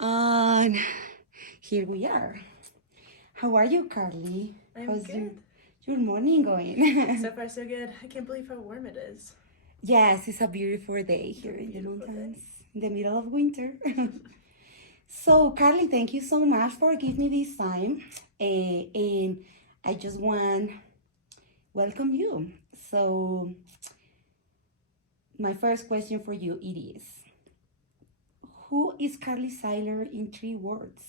And here we are. How are you, Carly? I'm How's good. your morning going? So far, so good. I can't believe how warm it is. Yes, it's a beautiful day It's a here in the beautiful mountains, day. in the middle of winter. So, Carly, thank you so much for giving me this time. And I just want welcome you. So, my first question for you it is, who is Carly Sayler in 3 words?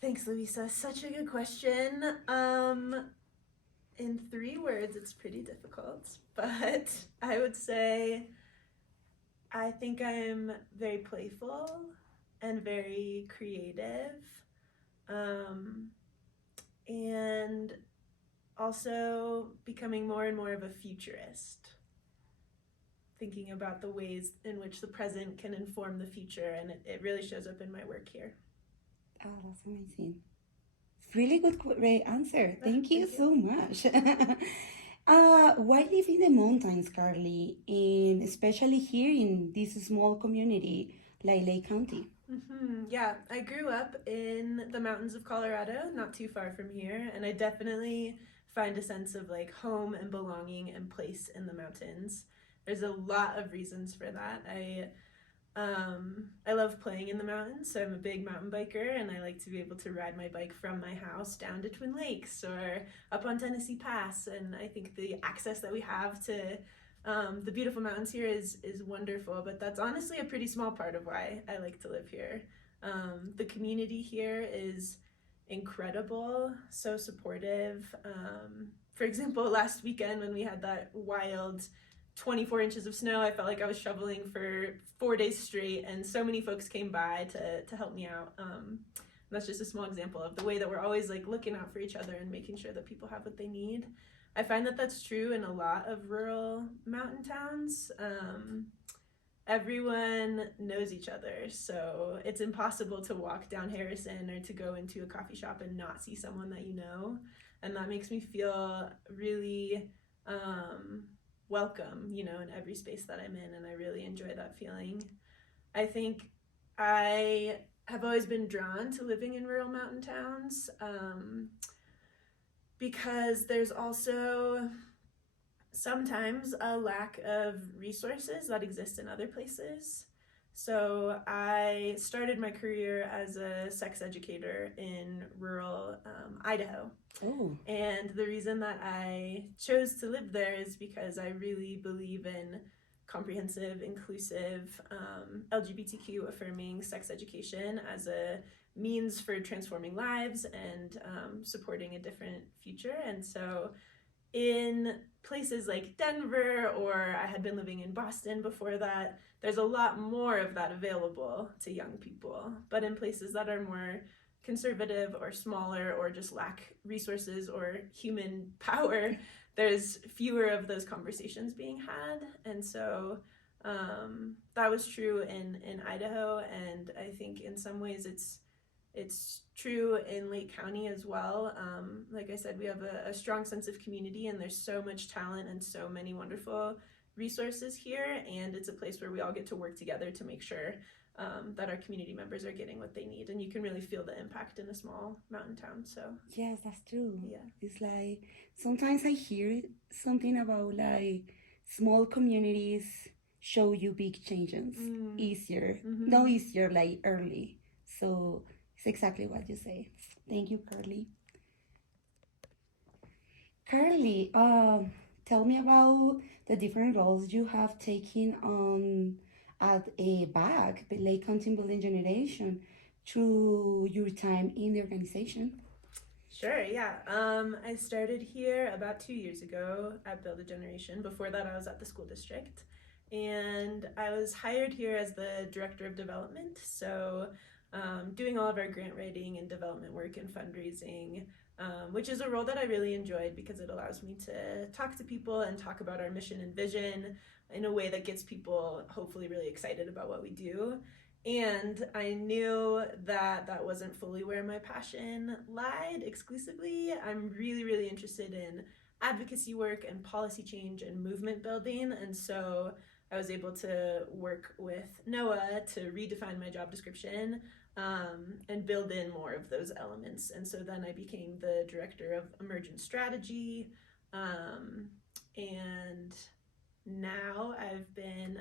Thanks, Louisa. Such a good question. In 3 words, it's pretty difficult, but I would say I think I'm very playful and very creative, um, and also becoming more and more of a futurist, thinking about the ways in which the present can inform the future, and it really shows up in my work here. Oh, that's amazing. Really good great answer. Thank you Thank you. so much. Why live in the mountains, Carly, and especially here in this small community, like Lake County? Yeah, I grew up in the mountains of Colorado, not too far from here, and I definitely find a sense of like home and belonging and place in the mountains. There's a lot of reasons for that. I love playing in the mountains, so I'm a big mountain biker, and I like to be able to ride my bike from my house down to Twin Lakes or up on Tennessee Pass. And I think the access that we have to the beautiful mountains here is wonderful. But that's honestly a pretty small part of why I like to live here. The community here is incredible, so supportive. For example, last weekend when we had that wild 24 inches of snow. I felt like I was shoveling for 4 days straight, and so many folks came by to help me out. That's just a small example of the way that we're always like looking out for each other and making sure that people have what they need. I find that that's true in a lot of rural mountain towns. Everyone knows each other, so it's impossible to walk down Harrison or to go into a coffee shop and not see someone that you know, and that makes me feel really um, welcome, in every space that I'm in, and I really enjoy that feeling. I think I have always been drawn to living in rural mountain towns, because there's also sometimes a lack of resources that exist in other places. So I started my career as a sex educator in rural Idaho. Oh, And the reason that I chose to live there is because I really believe in comprehensive, inclusive, LGBTQ affirming sex education as a means for transforming lives and supporting a different future. And so in places like Denver, or I had been living in Boston before that, there's a lot more of that available to young people. But in places that are more conservative or smaller or just lack resources or human power, there's fewer of those conversations being had. And so that was true in Idaho, and I think in some ways it's true in Lake County as well. Like I said, we have a strong sense of community, and there's so much talent and so many wonderful resources here. And it's a place where we all get to work together to make sure that our community members are getting what they need. And you can really feel the impact in a small mountain town. So, yes, that's true. yeah. It's like sometimes I hear something about like small communities show you big changes easier, no Mm-hmm. easier, like early. So it's exactly what you say. Thank you, Carly. Carly, tell me about the different roles you have taken on at a BAG, the Lake County Building Generation, through your time in the organization. Sure, yeah. I started here about 2 years ago at Build a Generation. Before that, I was at the school district. And I was hired here as the director of development. So, doing all of our grant writing and development work and fundraising, which is a role that I really enjoyed because it allows me to talk to people and talk about our mission and vision in a way that gets people hopefully really excited about what we do. And I knew that that wasn't fully where my passion lied exclusively. I'm really, really interested in advocacy work and policy change and movement building. And so I was able to work with Noah to redefine my job description and build in more of those elements. And so then I became the director of emergent strategy. And now I've been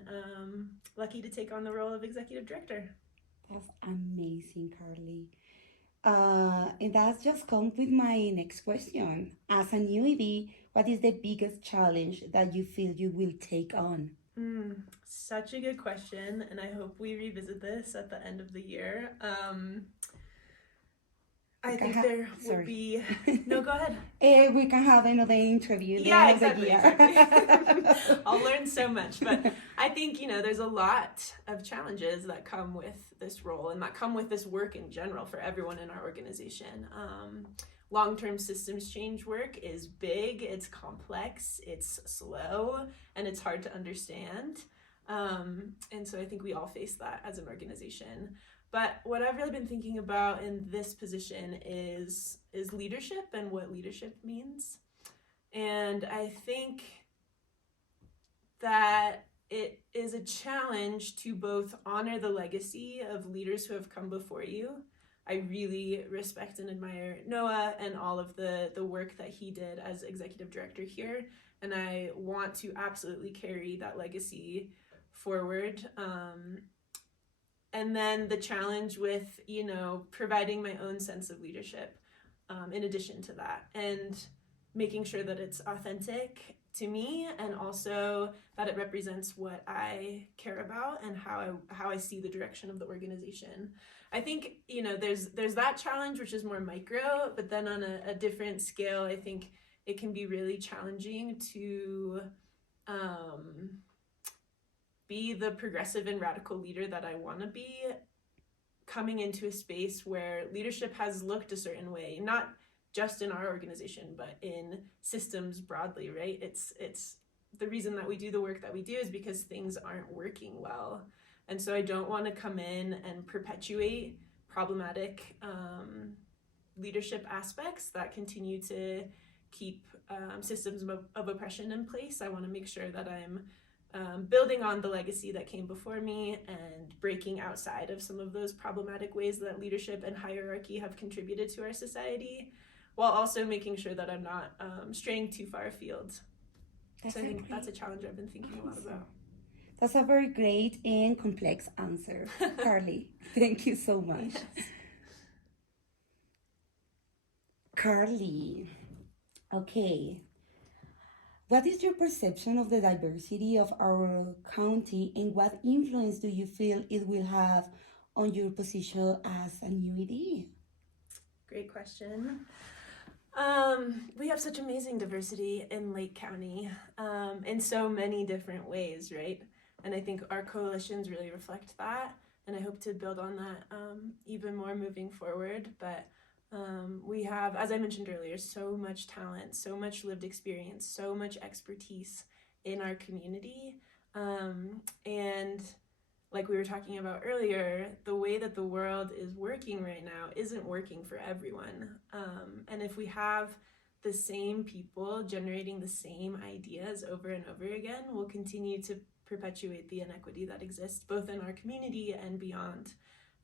lucky to take on the role of executive director. That's amazing, Carly. And that's just come with my next question. As a new ED, what is the biggest challenge that you feel you will take on? Such a good question, and I hope we revisit this at the end of the year. I think there will be. No, go ahead. We can have another interview. Yeah, exactly. I'll learn so much, but I think there's a lot of challenges that come with this role and that come with this work in general for everyone in our organization. Long-term systems change work is big, it's complex, it's slow, and it's hard to understand. And so I think we all face that as an organization. But what I've really been thinking about in this position is leadership and what leadership means. And I think that it is a challenge to both honor the legacy of leaders who have come before you. I really respect and admire Noah and all of the work that he did as executive director here. And I want to absolutely carry that legacy forward. And then the challenge with, providing my own sense of leadership in addition to that, and making sure that it's authentic to me and also that it represents what I care about and how I see the direction of the organization. I think, there's that challenge, which is more micro, but then on a different scale, I think it can be really challenging to be the progressive and radical leader that I want to be, coming into a space where leadership has looked a certain way, not just in our organization, but in systems broadly, right? It's the reason that we do the work that we do is because things aren't working well. And so I don't want to come in and perpetuate problematic leadership aspects that continue to keep systems of oppression in place. I want to make sure that I'm building on the legacy that came before me and breaking outside of some of those problematic ways that leadership and hierarchy have contributed to our society, while also making sure that I'm not straying too far afield. So I think that's a challenge I've been thinking a lot about. That's a very great and complex answer, Carly. Thank you so much. Yes. Carly, okay. What is your perception of the diversity of our county, and what influence do you feel it will have on your position as a new ED? Great question. We have such amazing diversity in Lake County in so many different ways, right? And I think our coalitions really reflect that, and I hope to build on that even more moving forward. But we have, as I mentioned earlier, so much talent, so much lived experience, so much expertise in our community. And like we were talking about earlier, the way that the world is working right now isn't working for everyone. And if we have the same people generating the same ideas over and over again, we'll continue to perpetuate the inequity that exists both in our community and beyond.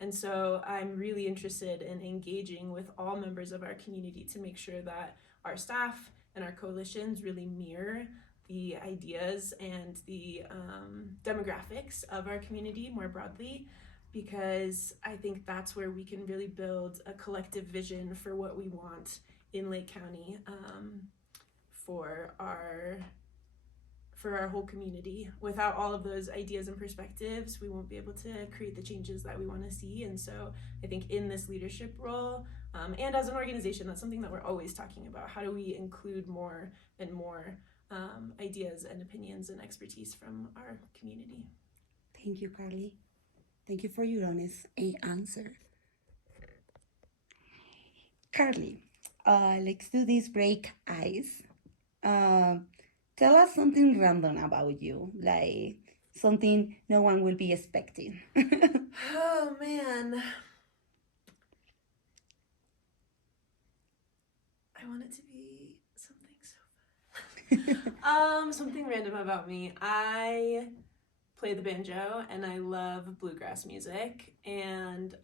And so I'm really interested in engaging with all members of our community to make sure that our staff and our coalitions really mirror the ideas and the demographics of our community more broadly, because I think that's where we can really build a collective vision for what we want in Lake County for our whole community. Without all of those ideas and perspectives, we won't be able to create the changes that we want to see. And so I think in this leadership role, and as an organization, that's something that we're always talking about. How do we include more and more ideas and opinions and expertise from our community? Thank you, Carly. Thank you for your honest answer. Carly, let's do this break ice. Tell us something random about you, like something no one will be expecting. Oh, man. I want it to be something so fun. Something random about me. I play the banjo and I love bluegrass music. And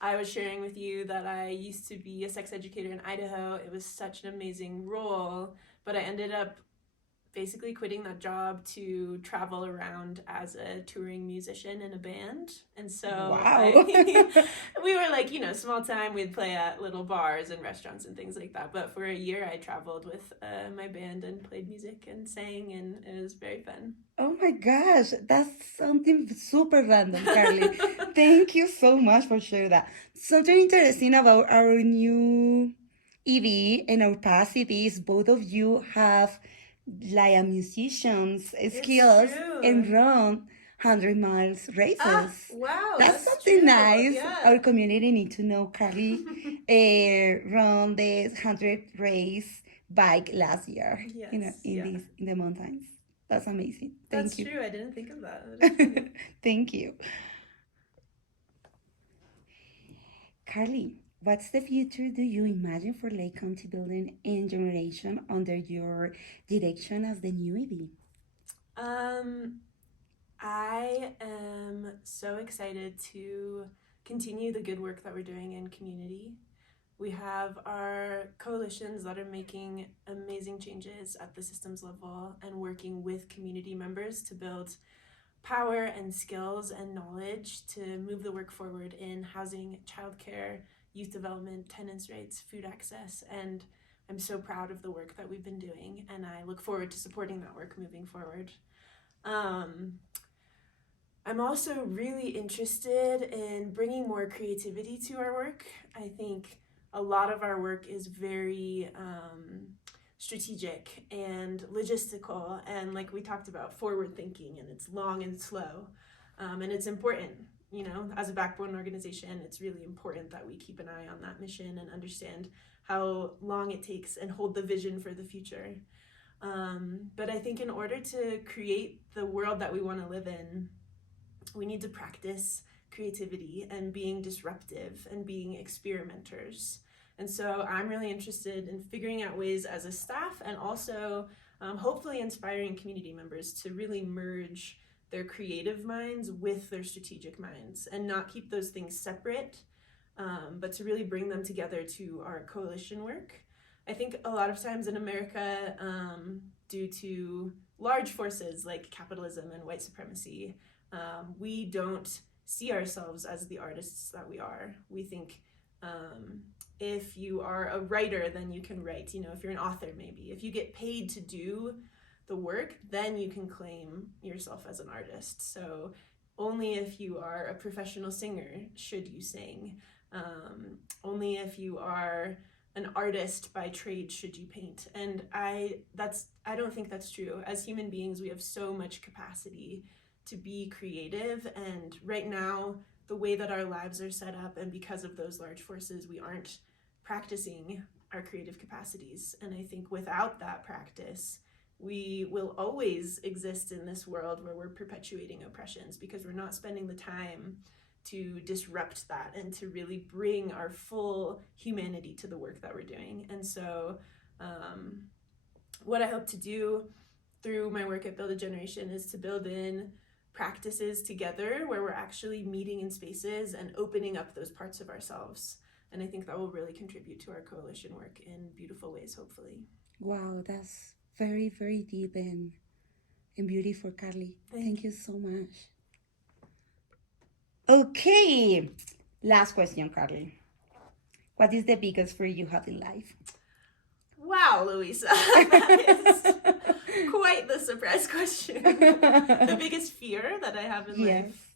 I was sharing with you that I used to be a sex educator in Idaho. It was such an amazing role, but I ended up basically quitting that job to travel around as a touring musician in a band. And so Wow. we were like, small time, we'd play at little bars and restaurants and things like that. But for a year, I traveled with my band and played music and sang, and it was very fun. Oh my gosh, that's something super random, Carly. Thank you so much for sharing that. Something interesting about our new ED and our past EDs, both of you have like a musician's skills and True. run 100 miles races. Wow, That's that's something true. nice. Yeah. Our community need to know Carly run the 100 race bike last year, Yes, in the mountains. That's amazing. That's Thank you. true. I didn't think of that. Thank you. Carly, what's the future do you imagine for Lake County Building and Generation under your direction as the new ED? I am so excited to continue the good work that we're doing in community. We have our coalitions that are making amazing changes at the systems level and working with community members to build power and skills and knowledge to move the work forward in housing, childcare, youth development, tenants' rights, food access, and I'm so proud of the work that we've been doing, and I look forward to supporting that work moving forward. I'm also really interested in bringing more creativity to our work. I think a lot of our work is very strategic and logistical, and like we talked about, forward thinking, and it's long and slow, and it's important. As a backbone organization, it's really important that we keep an eye on that mission and understand how long it takes and hold the vision for the future. But I think in order to create the world that we want to live in, we need to practice creativity and being disruptive and being experimenters. And so I'm really interested in figuring out ways as a staff and also hopefully inspiring community members to really merge their creative minds with their strategic minds and not keep those things separate, but to really bring them together to our coalition work. I think a lot of times in America, due to large forces like capitalism and white supremacy, we don't see ourselves as the artists that we are. We think if you are a writer, then you can write. If you're an author, maybe. If you get paid to do the work, then you can claim yourself as an artist. So only if you are a professional singer should you sing. Only if you are an artist by trade should you paint. And I don't think that's true. As human beings, we have so much capacity to be creative, and right now the way that our lives are set up, and because of those large forces, we aren't practicing our creative capacities. And I think without that practice, we will always exist in this world where we're perpetuating oppressions because we're not spending the time to disrupt that and to really bring our full humanity to the work that we're doing. And so what I hope to do through my work at Build a Generation is to build in practices together where we're actually meeting in spaces and opening up those parts of ourselves. And I think that will really contribute to our coalition work in beautiful ways, hopefully. Wow, that's very, very deep and beautiful, Carly. Thank you so much. Okay, last question, Carly. What is the biggest fear you have in life? Wow, Louisa. That is quite the surprise question. The biggest fear that I have in life?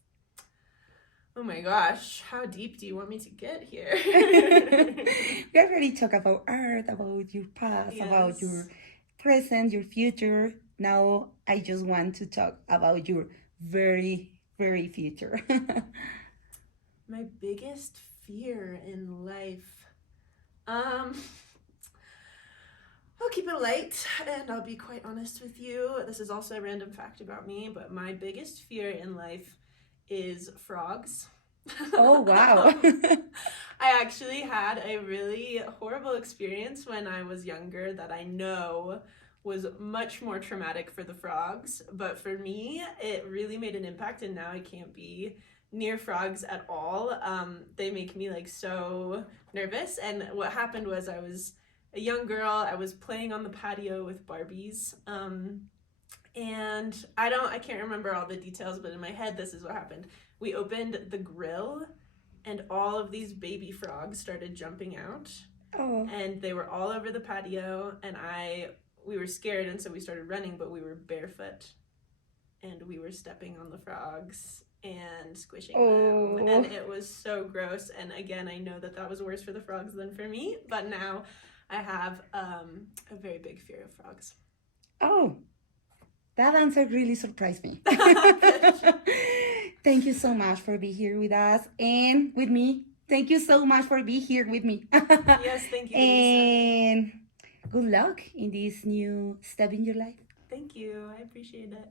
Oh my gosh, how deep do you want me to get here? We already talked about art, about your past, about your present, your future. Now I just want to talk about your very, very future. My biggest fear in life. I'll keep it light, and I'll be quite honest with you. This is also a random fact about me, but my biggest fear in life is frogs. Oh, wow. I actually had a really horrible experience when I was younger that I know was much more traumatic for the frogs, but for me, it really made an impact, and now I can't be near frogs at all. They make me like so nervous. And what happened was I was a young girl. I was playing on the patio with Barbies. And I can't remember all the details, but in my head, this is what happened. We opened the grill and all of these baby frogs started jumping out. Oh. And they were all over the patio, and we were scared, and so we started running, but we were barefoot and we were stepping on the frogs and squishing them, and it was so gross. And again, I know that was worse for the frogs than for me, but now I have a very big fear of frogs. Oh, that answer really surprised me. Thank you so much for being here with us and with me. Thank you so much for being here with me. Yes, thank you, Lisa. And good luck in this new step in your life. Thank you. I appreciate it.